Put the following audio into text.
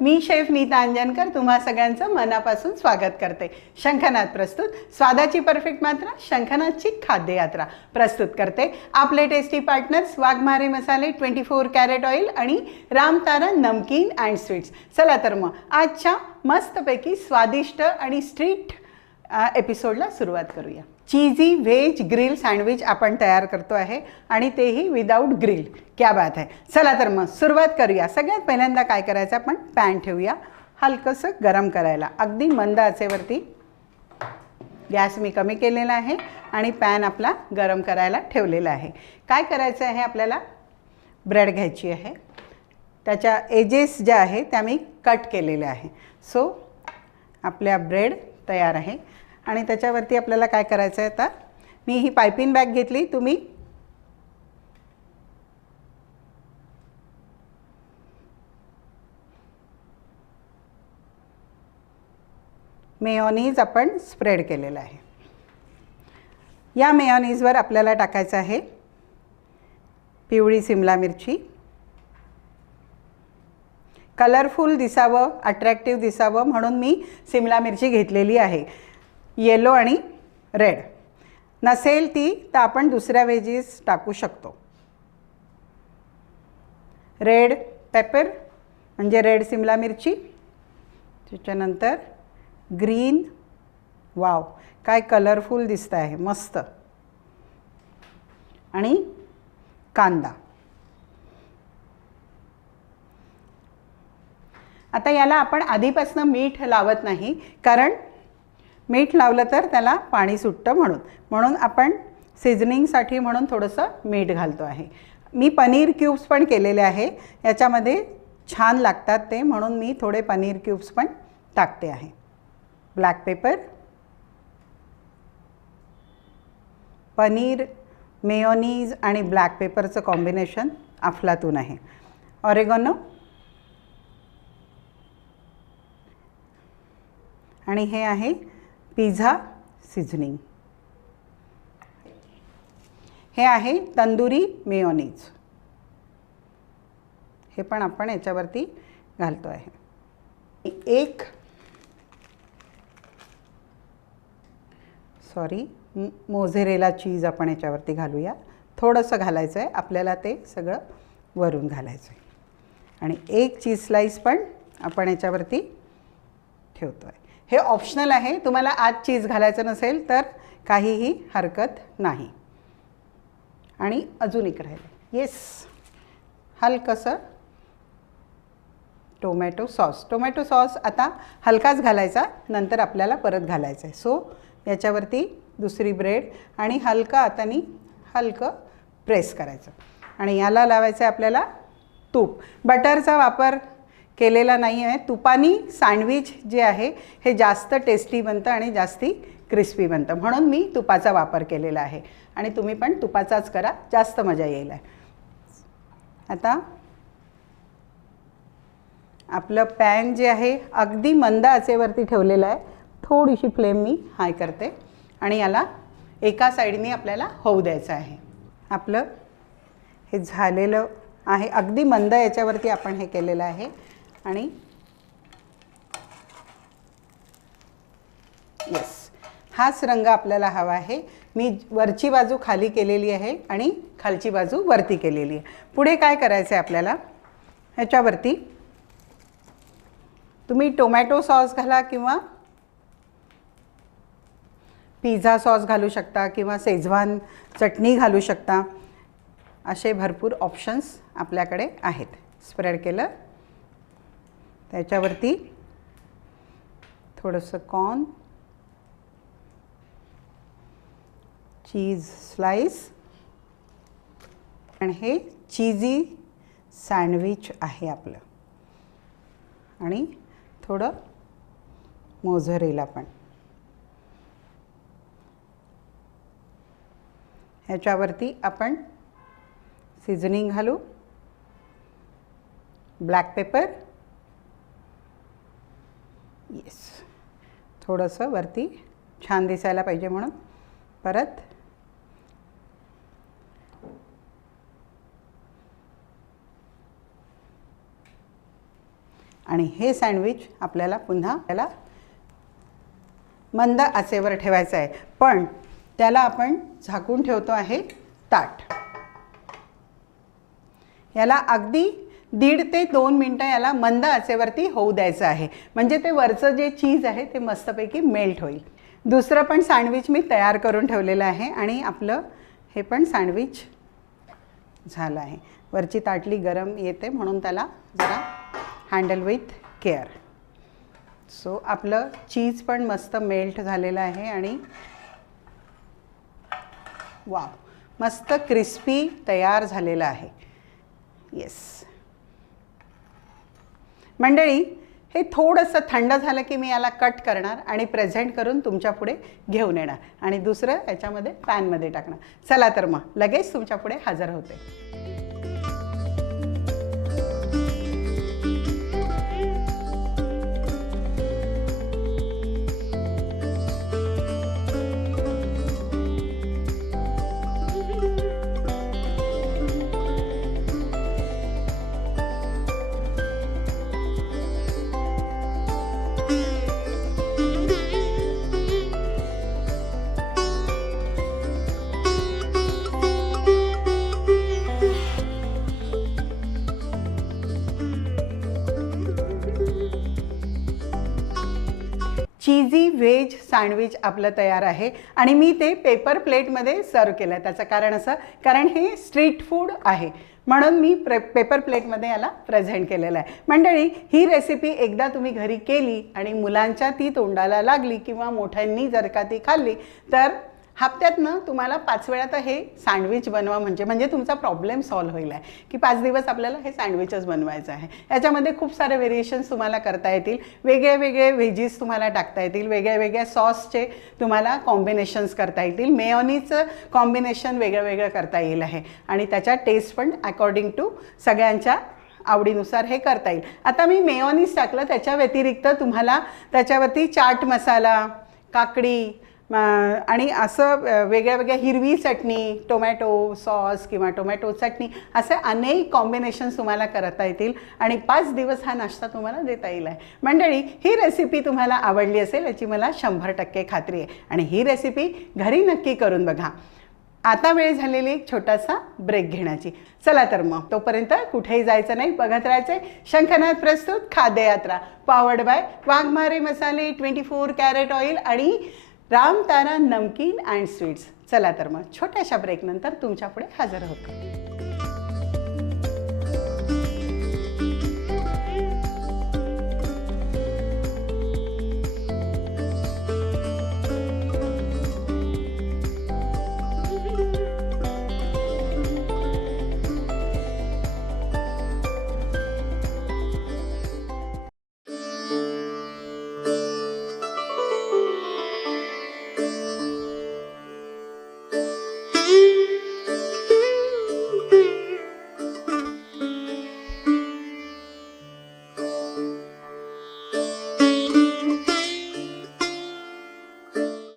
मी chef Nita Anjankar तुम्हा सगळ्यांचं मनापासून स्वागत करते। शंखनाद प्रस्तुत स्वादाची परफेक्ट मात्रा शंखनादची खाद्य यात्रा प्रस्तुत करते आपले टेस्टी पार्टनर्स वाघमारे मसाले 24 कॅरेट ऑइल आणि रामतारण नमकीन अँड स्वीट्स। चला तर मग आजच्या मस्तपैकी स्वादिष्ट आणि स्ट्रीट एपिसोडला सुरुवात करूया। चीजी वेज ग्रिल सँडविच आपण तयार करतो आहे आणि तेही विदाउट ग्रिल। क्या बात है। चला तर मग सुरुवात करूया। सगळ्यात पहिल्यांदा काय करायचं, आपण पॅन ठेवूया हलकंसं गरम करायला। अगदी मंद आचेवरती गॅस मी कमी केलेला आहे आणि पॅन आपला गरम करायला ठेवलेला आहे। काय करायचं आहे, आपल्याला ब्रेड घ्यायची आहे। त्याच्या एजेस ज्या आहेत त्या मी कट केलेल्या आहे। सो आपल्या ब्रेड तयार आहे आणि त्याच्यावरती आपल्याला काय करायचं आहे, आता मी ही पायपिंग बॅग घेतली। तुम्ही मेयोनीज आपण स्प्रेड केलेला आहे। या मेयोनीजवर आपल्याला टाकायचं आहे पिवळी सिमला मिरची। कलरफुल दिसावं, अट्रॅक्टिव्ह दिसावं म्हणून मी सिमला मिरची घेतलेली आहे, येलो आणि रेड। नसेल ती तर आपण दुसऱ्या वेजीस टाकू शकतो। रेड पेपर म्हणजे रेड सिमला मिरची, त्याच्यानंतर ग्रीन, वाव काय कलरफुल दिसतं आहे, मस्त। आणि कांदा। आता याला आपण आधीपासून मीठ लावत नाही, कारण मीठ लावलं तर त्याला पाणी सुटतं म्हणून आपण सीझनिंगसाठी म्हणून थोडंसं मीठ घालतो आहे। मी पनीर क्यूब्स पण केलेले आहे, याच्यामध्ये छान लागतात ते, म्हणून मी थोडे पनीर क्यूब्स पण टाकते आहे। ब्लॅक पेपर, पनीर, मेयोनीज आणि ब्लॅक पेपरचं कॉम्बिनेशन अफलातून आहे। ऑरेगॅनो आणि हे आहे पिझ्झा सीझनिंग। हे आहे तंदुरी मेयोनीज, हे पण आपण याच्यावरती घालतो आहे। एक मोझेरेला चीज आपण याच्यावरती घालूया। थोडंसं घालायचं आहे आपल्याला, ते सगळं वरून घालायचं आहे। आणि एक चीज स्लाइस पण आपण याच्यावरती ठेवतो आहे। हे ऑप्शनल आहे, तुम्हाला आज चीज घालायचं नसेल तर काहीही हरकत नाही। आणि अजून एक राहिलं, येस, हलकंसं टोमॅटो सॉस आता हलकाच घालायचा, नंतर आपल्याला परत घालायचं आहे। सो याच्यावरती दुसरी ब्रेड आणि हाताने हलकं प्रेस करायचं आणि याला लावायचं आहे आपल्याला तूप। बटरचा वापर केलेला नाही आहे। तुपानी सँडविच जे आहे हे जास्त टेस्टी बनतं आणि जास्ती क्रिस्पी बनतं, म्हणून मी तुपाचा वापर केलेला आहे। आणि तुम्ही पण तुपाचाच करा, जास्त मजा येईल। आता आपलं पॅन जे आहे अगदी मंद आचेवरती ठेवलेलं आहे। थोडीशी फ्लेम मी हाय करते आणि याला एका साईडने आपल्याला होऊ द्यायचं आहे। आपलं हे झालेलं आहे, अगदी मंद याच्यावरती आपण हे केलेलं आहे। आणि येस, हाच रंग आपल्याला हवा आहे। मी वरची बाजू खाली केलेली आहे आणि खालची बाजू वरती केलेली आहे। पुढे काय करायचं आहे आपल्याला, ह्याच्यावरती तुम्ही टोमॅटो सॉस घाला किंवा पिझ्झा सॉस घालू शकता किंवा शेजवान चटणी घालू शकता। असे भरपूर ऑप्शन्स आपल्याकडे आहेत। स्प्रेड केलं, त्याच्यावरती थोडंसं कॉर्न, चीज स्लाइस, आणि हे चीजी सँडविच आहे आपलं। आणि थोडं मोझरेला पण ह्याच्यावरती आपण सीझनिंग घालू। ब्लॅक पेपर, येस, थोडंसं वरती छान दिसायला पाहिजे म्हणून परत। आणि हे सँडविच आपल्याला पुन्हा त्याला मंद आचेवर ठेवायचं आहे, पण त्याला आपण झाकून ठेवतो आहे ताट. याला अगदी 1.5 ते 2 मिनटं याला मंद आचेवरती होऊ द्यायचं आहे, म्हणजे ते वरचं जे चीज आहे ते मस्तपैकी मेल्ट होईल. दुसरं पण सँडविच मी तयार करून ठेवलेलं आहे आणि आपलं हे पण सँडविच झालं आहे. वरची ताटली गरम येते म्हणून त्याला जरा हँडल विथ केअर. सो आपलं चीज पण मस्त मेल्ट झालेलं आहे आणि वाव, मस्त क्रिस्पी तयार झालेलं आहे. येस मंडळी, हे थोडंसं थंड झालं की मी याला कट करणार आणि प्रेझेंट करून तुमच्या पुढे घेऊन येणार आणि दुसरं याच्यामध्ये पॅनमध्ये टाकणार. चला तर मग लगेच तुमच्या पुढे हजर होते. चीजी व्हेज सँडविच आपलं तयार आहे आणि मी ते पेपर प्लेटमध्ये सर्व केलं आहे. त्याचं कारण असं, कारण हे स्ट्रीट फूड आहे म्हणून मी पेपर प्लेटमध्ये याला प्रेझेंट केलेलं आहे. मंडळी, ही रेसिपी एकदा तुम्ही घरी केली आणि मुलांच्या ती तोंडाला लागली किंवा मोठ्यांनी जर का ती खाल्ली तर हप्त्यातनं तुम्हाला 5 वेळा तर हे सँडविच बनवा, म्हणजे तुमचा प्रॉब्लेम सॉल्व्ह होईल आहे की 5 दिवस आपल्याला हे सँडविचच बनवायचं आहे. याच्यामध्ये खूप सारे व्हेरिएशन्स तुम्हाला करता येतील, वेगळे वेगळे व्हेजीस तुम्हाला टाकता येतील, वेगळ्या वेगळ्या सॉसचे तुम्हाला कॉम्बिनेशन्स करता येतील, मेयोनीजचं कॉम्बिनेशन वेगळं वेगळं करता येईल आहे आणि त्याच्या टेस्ट पण अकॉर्डिंग टू सगळ्यांच्या आवडीनुसार हे करता येईल. आता मी मेयोनीज टाकलं, त्याच्या व्यतिरिक्त तुम्हाला त्याच्यावरती चाट मसाला, काकडी आणि असं वेगळ्या वेगळ्या हिरवी चटणी, टोमॅटो सॉस किंवा टोमॅटो चटणी असे अनेक कॉम्बिनेशन्स तुम्हाला करता येतील आणि 5 दिवस हा नाश्ता तुम्हाला देता येईल आहे. मंडळी, ही रेसिपी तुम्हाला आवडली असेल याची मला 100% खात्री आहे आणि ही रेसिपी घरी नक्की करून बघा. आता वेळ झालेली एक छोटासा ब्रेक घेण्याची. चला तर मग तोपर्यंत कुठेही जायचं नाही, बघत राहायचे शंखनाद प्रस्तुत खाद्य यात्रा, पॉवर्ड बाय वाघमारे मसाले, 24 कॅरेट ऑइल आणि रामतारा नमकीन अँड स्वीट्स. चला तर मग छोट्याशा ब्रेकनंतर तुमच्या पुढे हजर होतो.